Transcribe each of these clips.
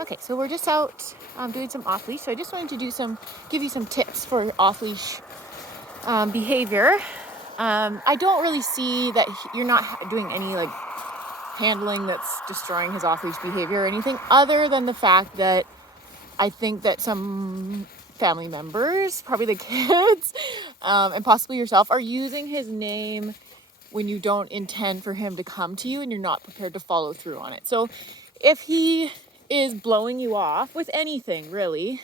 Okay, so we're just out doing some off-leash. So I just wanted to give you some tips for off-leash behavior. I don't really see that you're not doing any like handling that's destroying his off-leash behavior or anything, other than the fact that I think that some family members, probably the kids, and possibly yourself, are using his name when you don't intend for him to come to you and you're not prepared to follow through on it. So if he is blowing you off with anything, really,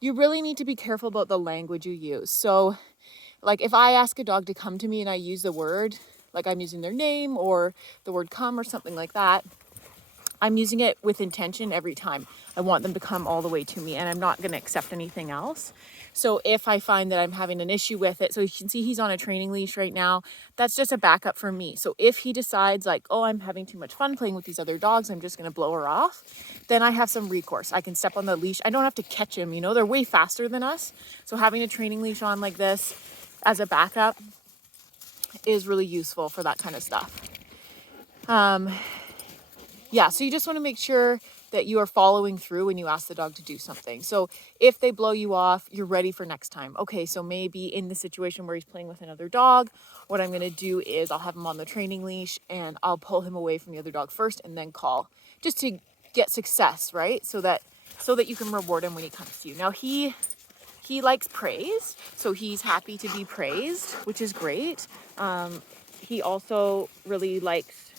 you really need to be careful about the language you use. So like if I ask a dog to come to me and I use the word, like I'm using their name or the word come or something like that, I'm using it with intention every time. I want them to come all the way to me and I'm not going to accept anything else. So if I find that I'm having an issue with it, so you can see he's on a training leash right now, that's just a backup for me. So if he decides like, oh, I'm having too much fun playing with these other dogs, I'm just going to blow her off, then I have some recourse. I can step on the leash. I don't have to catch him, they're way faster than us. So having a training leash on like this as a backup is really useful for that kind of stuff. Yeah, so you just want to make sure that you are following through when you ask the dog to do something. So if they blow you off, you're ready for next time. Okay, so maybe in the situation where he's playing with another dog, what I'm going to do is I'll have him on the training leash and I'll pull him away from the other dog first and then call, just to get success, right? So that you can reward him when he comes to you. Now he likes praise, so he's happy to be praised, which is great. He also really likes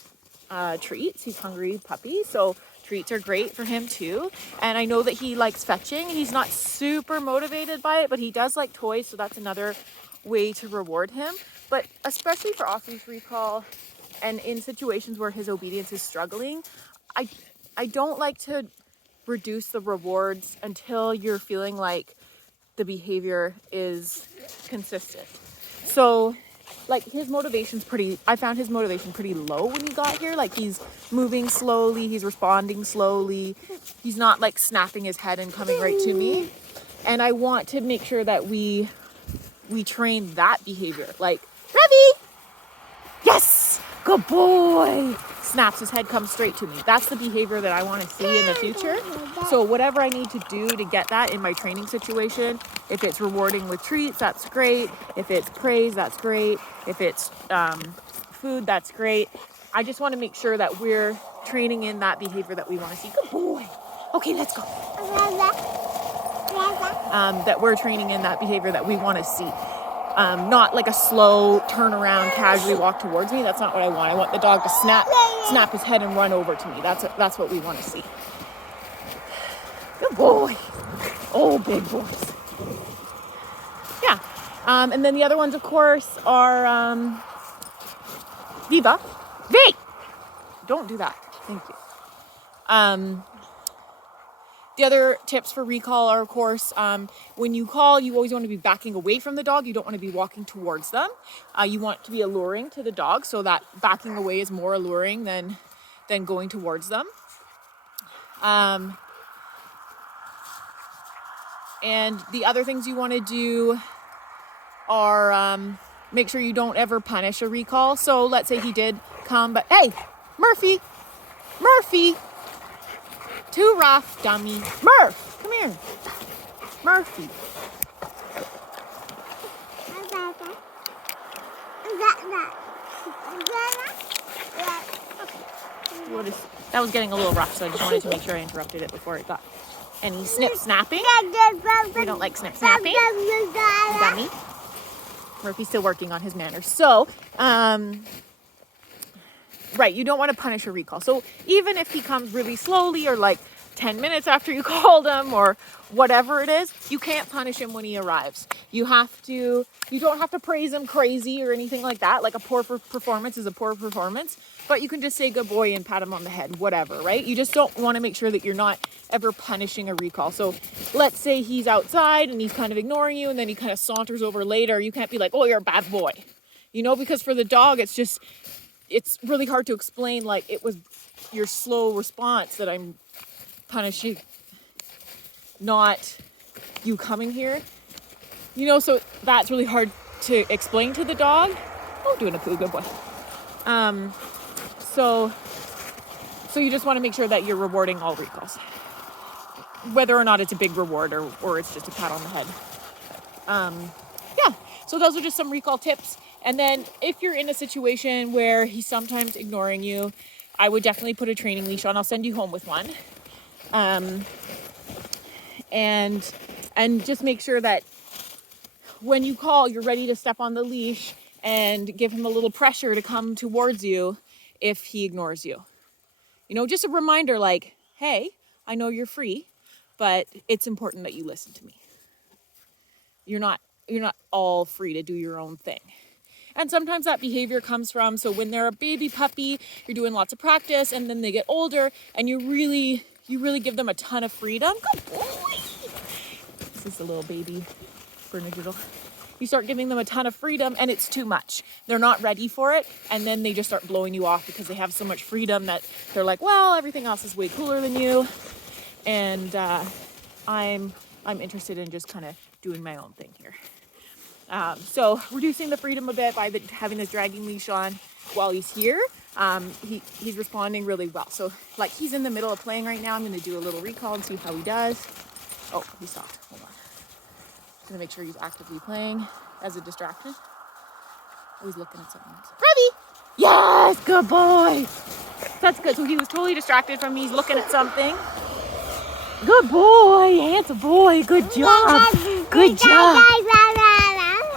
treats. He's hungry puppy, so treats are great for him too. And I know that he likes fetching. He's not super motivated by it, but he does like toys, so that's another way to reward him. But especially for off-leash recall and in situations where his obedience is struggling, I don't like to reduce the rewards until you're feeling like the behavior is consistent. So like I found his motivation pretty low when he got here. Like he's moving slowly, he's responding slowly. He's not like snapping his head and coming right to me. And I want to make sure that we train that behavior. Like, Revy! Yes! Good boy! Snaps his head, comes straight to me. That's the behavior that I want to see in the future. So whatever I need to do to get that in my training situation, if it's rewarding with treats, that's great. If it's praise, that's great. If it's food, that's great. I just want to make sure that we're training in that behavior that we want to see. Good boy. Okay, let's go. That we're training in that behavior that we want to see. Not like a slow turn around, casually walk towards me. That's not what I want. I want the dog to snap his head and run over to me. That's what we want to see. Good boy. Oh, big boys. Yeah. And then the other ones, of course, are Viva. Vee! Don't do that. Thank you. The other tips for recall are, of course, when you call, you always want to be backing away from the dog. You don't want to be walking towards them. You want to be alluring to the dog, so that backing away is more alluring than going towards them. And the other things you want to do are make sure you don't ever punish a recall. So let's say he did come, but hey, Murphy! Too rough, dummy. Murph, come here. Murphy. That was getting a little rough, so I just wanted to make sure I interrupted it before it got any snapping. We don't like snapping. Dummy. Murphy's still working on his manners. So, right, you don't want to punish a recall. So even if he comes really slowly or like 10 minutes after you called him or whatever it is, you can't punish him when he arrives. You don't have to praise him crazy or anything like that. Like a poor performance is a poor performance, but you can just say good boy and pat him on the head, whatever, right? You just don't want to make sure that you're not ever punishing a recall. So let's say he's outside and he's kind of ignoring you and then he kind of saunters over later. You can't be like, oh, you're a bad boy, because for the dog, it's really hard to explain, like it was your slow response that I'm punishing, not you coming here. So that's really hard to explain to the dog. Oh, doing a poo, good boy. So you just want to make sure that you're rewarding all recalls. whether or not it's a big reward or it's just a pat on the head. Yeah, so those are just some recall tips. And then if you're in a situation where he's sometimes ignoring you, I would definitely put a training leash on. I'll send you home with one. And just make sure that when you call, you're ready to step on the leash and give him a little pressure to come towards you if he ignores you. You know, just a reminder like, hey, I know you're free, but it's important that you listen to me. You're not all free to do your own thing. And sometimes that behavior comes from, so when they're a baby puppy, you're doing lots of practice, and then they get older and you really give them a ton of freedom. Good boy. This is a little baby Bernedoodle. You start giving them a ton of freedom and it's too much. They're not ready for it, and then they just start blowing you off because they have so much freedom that they're like, well, everything else is way cooler than you. And I'm interested in just kind of doing my own thing here. So reducing the freedom a bit by having this dragging leash on while he's here. He's responding really well. So like he's in the middle of playing right now. I'm going to do a little recall and see how he does. Oh, he stopped. Hold on. Just going to make sure he's actively playing as a distraction. Oh, he's looking at something else. Revy! Yes, good boy. That's good. So he was totally distracted from me. He's looking at something. Good boy, handsome boy. Good job. Good job.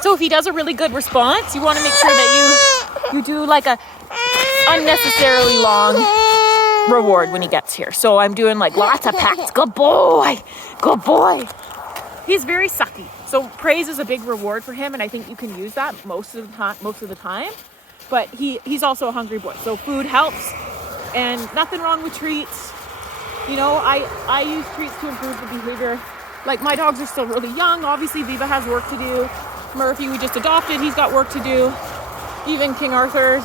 So if he does a really good response, you want to make sure that you do like a unnecessarily long reward when he gets here. So I'm doing like lots of pats. Good boy. Good boy. He's very sucky. So praise is a big reward for him, and I think you can use that most of the time. But he's also a hungry boy. So food helps, and nothing wrong with treats. You know, I use treats to improve the behavior. Like my dogs are still really young. Obviously Viva has work to do. Murphy we just adopted, he's got work to do. Even King Arthur,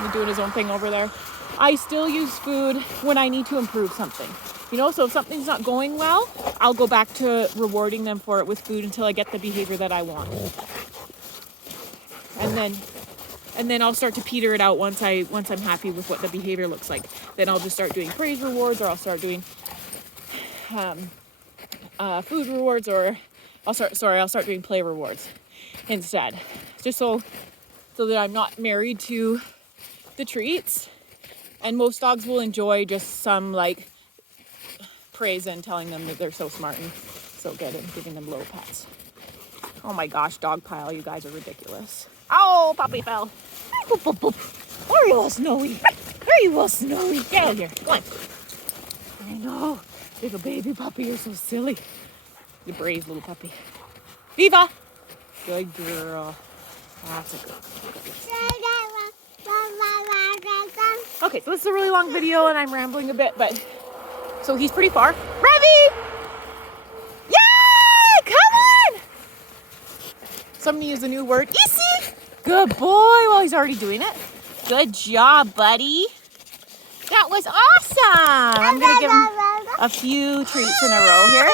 he's doing his own thing over there. I still use food when I need to improve something. You know, so if something's not going well, I'll go back to rewarding them for it with food until I get the behavior that I want. And then I'll start to peter it out once I'm happy with what the behavior looks like. Then I'll just start doing praise rewards, or I'll start doing food rewards, or I'll start doing play rewards instead, just so that I'm not married to the treats. And most dogs will enjoy just some like praise and telling them that they're so smart and so good, and giving them little pets. Oh my gosh, dog pile, you guys are ridiculous. Oh, puppy fell. Boop, boop, boop. Are you all snowy? Are you all snowy? Get out here, come on. I know, little baby puppy, you're so silly. You brave little puppy. Viva! Good girl. That's a good girl. Okay, so this is a really long video and I'm rambling a bit, but so he's pretty far. Revy! Yay! Come on! Somebody use a new word. Easy! Good boy. Well, he's already doing it. Good job, buddy. That was awesome. I'm going to give him a few treats in a row here.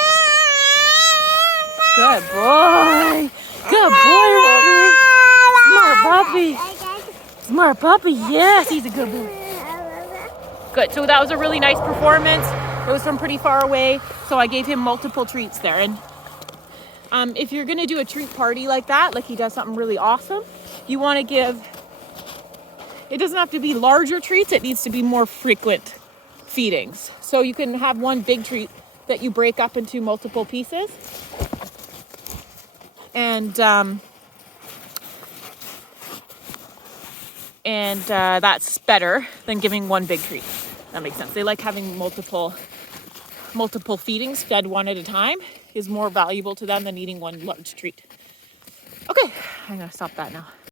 Good boy. Good boy, Revy. Smart puppy. Smart puppy. Yes, he's a good boy. Good. So that was a really nice performance. It was from pretty far away, so I gave him multiple treats there. And if you're going to do a treat party like that, like he does something really awesome, you want to give, it doesn't have to be larger treats, it needs to be more frequent feedings. So you can have one big treat that you break up into multiple pieces. And that's better than giving one big treat. That makes sense. They like having multiple feedings fed one at a time is more valuable to them than eating one large treat. Okay, I'm gonna stop that now.